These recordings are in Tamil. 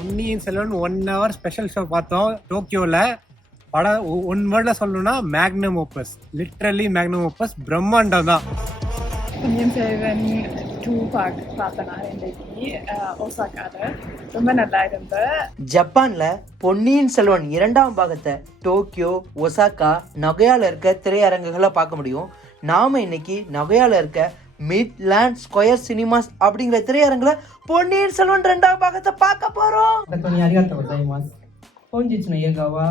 Ponniyin Selvan one hour special show பார்த்தோம் டோக்கியோவில் படம் ஒன் வேர்டில் சொல்லணும்னா magnum opus literally magnum opus பிரம்மாண்டம் தான். பொன்னியின் செல்வன் டூ பார்ட் பார்த்தேன் இன்றைக்கு ரொம்ப நல்லா இருந்தது ஜப்பான்ல பொன்னியின் செல்வன் இரண்டாம் பாகத்தை டோக்கியோ ஒசாக்கா நகையால இருக்க திரையரங்குகளை பார்க்க முடியும். நாம இன்னைக்கு நகையால இருக்க மிட்லேண்ட் ஸ்கொயர் சினிமாஸ் அப்படிங்கிற திரையரங்குல பொன்னியின் செல்வன் ரெண்டாம் பாகத்தை பார்க்க போறோம் 本当にありがとうございます。本日の映画は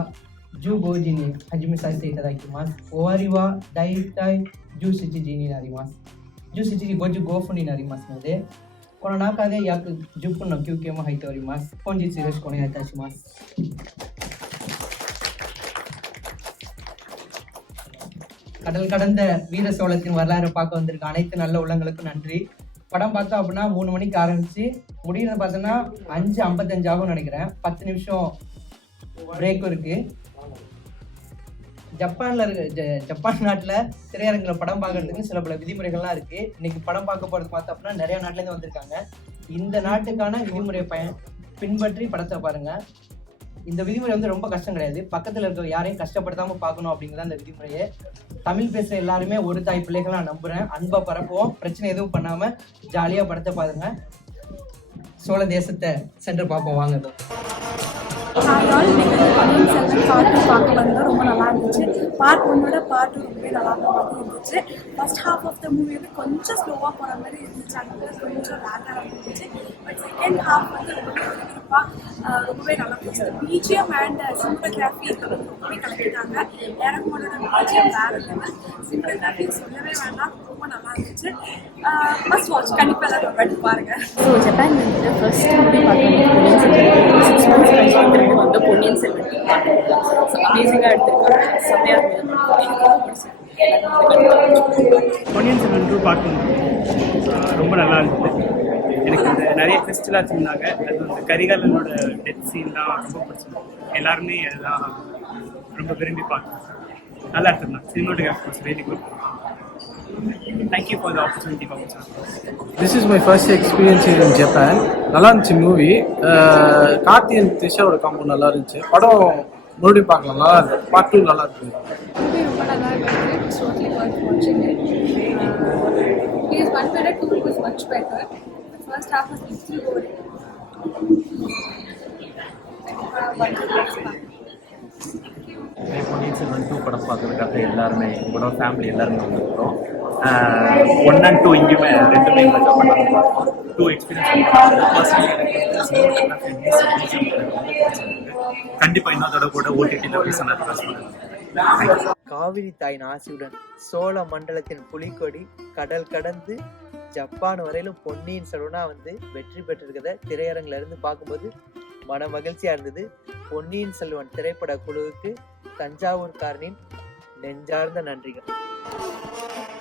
15時に始めさせていただきます。終わりはだいたい17時になります。17時55分になりますので、この中で約10分の休憩も入っております。本日よろしくお願いいたします。 கடல் கடந்த வீர சோழத்தின் வரலாறு பார்க்க வந்திருக்க அனைத்து நல்ல உள்ளங்களுக்கும் நன்றி. படம் பார்த்தோம் அப்படின்னா மூணு மணிக்கு ஆரம்பிச்சு முடியுறது பார்த்தோன்னா அஞ்சு ஐம்பத்தஞ்சு ஆகும் நினைக்கிறேன். பத்து நிமிஷம் பிரேக்கும் இருக்கு. ஜப்பான்ல இருக்க ஜ- ஜப்பான் நாட்டில் திரையரங்குல படம் பார்க்கறதுக்கு சில பல விதிமுறைகள்லாம் இருக்கு. இன்னைக்கு படம் பார்க்க போறது பார்த்தோம் அப்படின்னா நிறைய நாட்டிலேருந்து வந்திருக்காங்க. இந்த நாட்டுக்கான விதிமுறை பயன் பின்பற்றி படத்தை பாருங்க. இந்த விதிமுறை வந்து ரொம்ப கஷ்டம் கிடையாது. பக்கத்தில் இருக்கிற யாரையும் கஷ்டப்படுத்தாமல் பார்க்கணும் அப்படிங்கிறத அந்த விதிமுறையே. தமிழ் பேச எல்லாருமே ஒரு தாய் பிள்ளைகள் நான் நம்புகிறேன் அன்பாக பரப்புவோம். பிரச்சனை எதுவும் பண்ணாமல் ஜாலியாக படத்தை பாருங்க. சோழ தேசத்தை சென்று பார்ப்போம். வாங்க. நான் நாங்கள் இன்னைக்கு வந்து பொன்னியின் செல்வன் பார்ட் டூ பார்க்க வந்தோம் ரொம்ப நல்லா இருந்துச்சு. பார்ட் ஒன்னோட பார்ட் டூ ரொம்பவே நல்லா இருந்த மாதிரி இருந்துச்சு. First half of the movie வந்து கொஞ்சம் ஸ்லோவாக போகிற மாதிரி இருந்துச்சு அங்கே கொஞ்சம் லேட்டாக இருந்துச்சு. பட் செகண்ட் ஹாஃப் வந்து ரொம்ப ரொம்பவே நல்லா இருந்துச்சு பிஜிஎம் அண்ட் சினிமோகிராஃபி ரொம்பவே கலக்கிட்டாங்க. இறங்கோட பிஜிஎம் வேற லெவல் சினிமோகிராஃபி சொல்லவே வேண்டாம் ரொம்ப நல்லா இருந்துச்சு. ஃபர்ஸ்ட் வாட்ச் கண்டிப்பாக எல்லாரும் வாட்டி பாருங்க. ஸோ ஜப்பான் ஃபர்ஸ்ட் மூவி பார்த்தோம் சிக்ஸ் மந்த்ஸ் கழிச்சு வந்து பொன்னியின் செல்வன் பார்த்தேன் அமேசிங்காக எடுத்திருக்காங்க. செம்மையாக பொன்னியின் செல்வன் டூ பார்க்கணும் ரொம்ப நல்லா இருந்தது. எனக்கு இந்த நிறைய ஃபெஸ்டிவலாக வச்சுருந்தாங்க அது வந்து கரிகாலனோட டெத் சீன்லாம் ரொம்ப பிடிச்சது. எல்லாருமே அதுதான் ரொம்ப விரும்பி பார்க்கணும் நல்லா எடுத்திருந்தாங்க cinematography very good thank you for the opportunity for this is my first experience in Japan நல்லா இருந்துச்சு மூவி கார்த்தியன் திஷாவோட காம்போ நல்லா இருந்துச்சு படம் மறுபடியும் பார்க்கலாம். நல்லா இருக்கு பார்ட் டூ நல்லா இருக்கு மூவி ரொம்ப நல்லா இருந்தது இட்ஸ் டோட்டலி ஒர்த் வாட்சிங் it one better two was much better. The first half was little boring Ponniyin Selvan two படம் பார்க்கறதுக்காக எல்லாருமே கூட ஃபேமிலி எல்லாருமே வந்திருக்கிறோம் ஒன் அண்ட் டூ இங்கேயுமே ரெண்டுமே எங்களை டூ எக்ஸ்பீரியன்ஸ் கண்டிப்பாக இன்னொரு கூட ஓடிடியில் போய் சொன்னது காவிரி தாயின் ஆசியுடன் சோழ மண்டலத்தின் புலிக்கொடி கடல் கடந்து ஜப்பான் வரையிலும் பொன்னியின் செல்வனா வந்து வெற்றி பெற்றிருக்கிறத திரையரங்குல இருந்து பார்க்கும்போது மன மகிழ்ச்சியா இருந்தது. பொன்னியின் செல்வன் திரைப்பட குழுவுக்கு தஞ்சாவூர்காரனின் நெஞ்சார்ந்த நன்றிகள்.